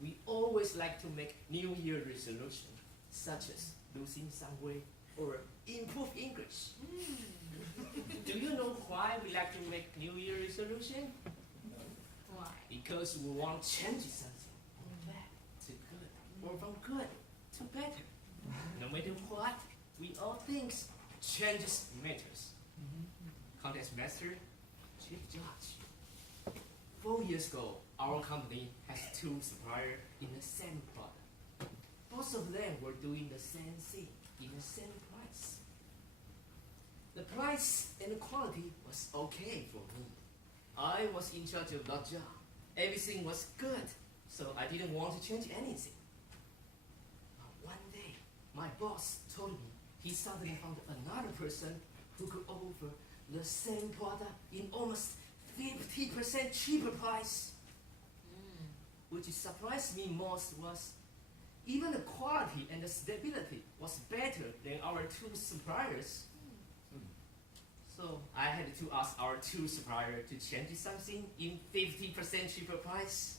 we always like to make New Year resolution, such as losing some weight or improve English. Do you know why we like to make New Year resolution? Why? Because we want to change something from bad to good, or from good to better. No matter what, we all think changes matters. Contest master, chief judge. 4 years ago, our company has 2 suppliers in the same product. Both of them were doing the same thing in the same price. The price and the quality was okay for me. I was in charge of that job. Everything was good, so I didn't want to change anything. But one day, my boss told me he suddenly found another person who could offer the same product in almost 50% cheaper price. Which surprised me most was even the quality and the stability was better than our 2 suppliers. So I had to ask our 2 suppliers to change something in 50% cheaper price.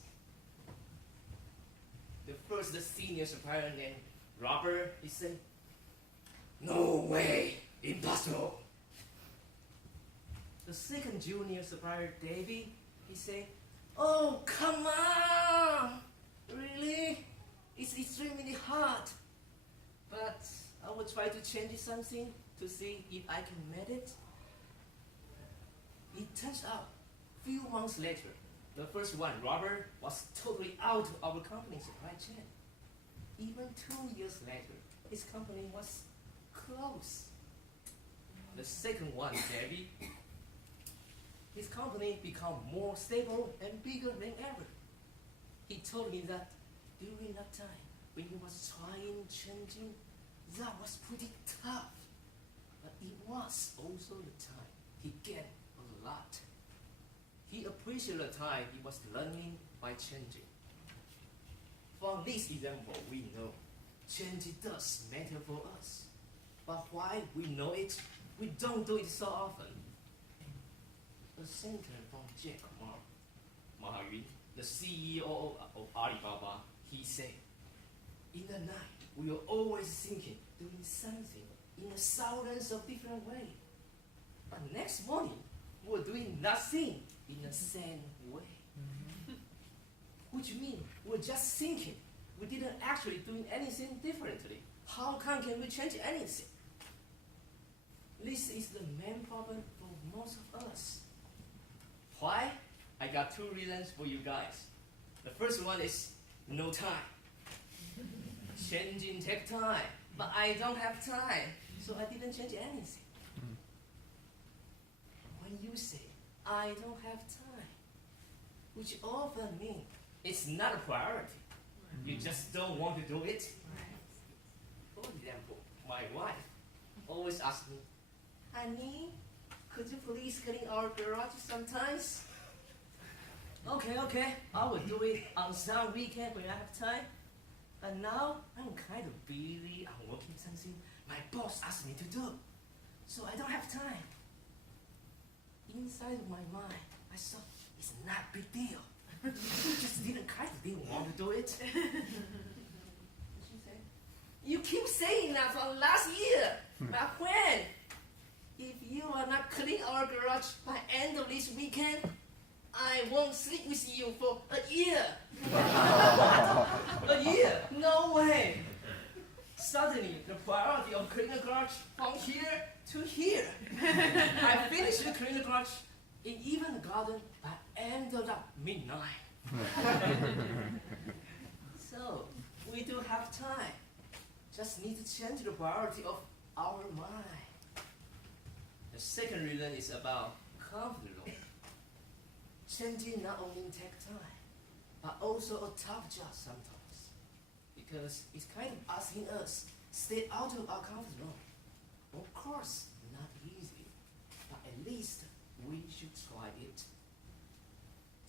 The first senior supplier named Robert, he said, "No way, impossible." The second junior supplier, Davey, he said, "Oh, come on! Really? It's extremely hard. But I will try to change something to see if I can make it." It turns out, few months later, the first one, Robert, was totally out of our company's supply chain. Even 2 years later, his company was closed. The second one, Debbie, his company became more stable and bigger than ever. He told me that during that time, when he was trying changing, that was pretty tough. But it was also the time he gained a lot. He appreciated the time he was learning by changing. From this example, we know change does matter for us. But why we know it, we don't do it so often. A sentence from Jack Ma Yun, the CEO of Alibaba, he said, "In the night, we are always thinking, doing something in thousands of different ways. But next morning, we're doing nothing in the same way." Which means we're just thinking. We didn't actually do anything differently. How can we change anything? This is the main problem for most of us. Why? I got 2 reasons for you guys. The first one is no time. Changing takes time, but I don't have time, so I didn't change anything. When you say, "I don't have time," which often means it's not a priority. You just don't want to do it. For example, my wife always asks me, "Honey, could you please clean our garage sometimes?" Okay, I will do it on some weekend when I have time. But now I'm kind of busy. I'm working something my boss asked me to do, so I don't have time. Inside of my mind, I thought it's not a big deal. Just didn't want to do it. She said, "You keep saying that from last year, but when? If you are not cleaning our garage by end of this weekend, I won't sleep with you for a year." A year? No way. Suddenly, the priority of cleaning the garage from here to here. I finished the cleaning the garage and even the garden by ended up midnight. So, we do have time. Just need to change the priority of our mind. The second reason is about comfort zone. Changing not only takes time, but also a tough job sometimes. Because it's kind of asking us stay out of our comfort zone. Of course, not easy, but at least we should try it.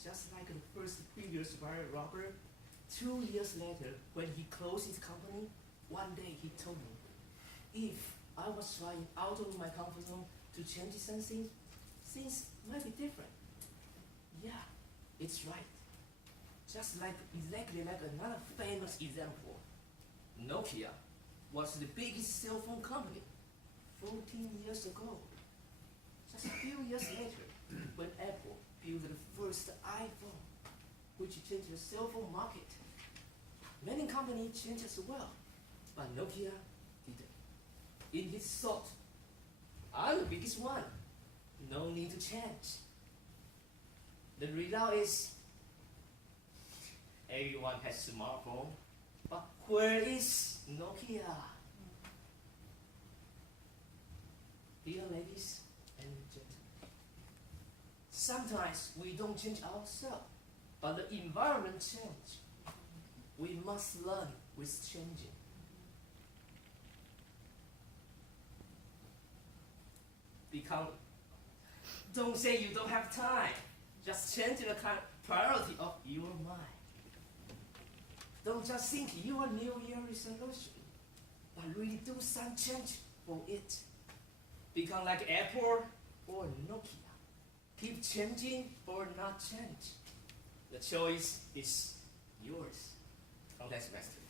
Just like the first previous supplier, Robert, 2 years later, when he closed his company, one day he told me, if I was trying out of my comfort zone to change something, things might be different. Yeah, it's right. Just like exactly like another famous example, Nokia was the biggest cell phone company 14 years ago. Just a few years later, when Apple built the first iPhone, which changed the cell phone market, many companies changed as well, but Nokia didn't. In his thought, I'm the biggest one. No need to change. The result is everyone has a smartphone, but where is Nokia? Dear ladies and gentlemen, sometimes we don't change ourselves, but the environment changes. We must learn with changing. Don't say you don't have time. Just change the priority of your mind. Don't just think your New Year resolution, but really do some change for it. Become like Apple or Nokia. Keep changing or not change. The choice is yours. Context master.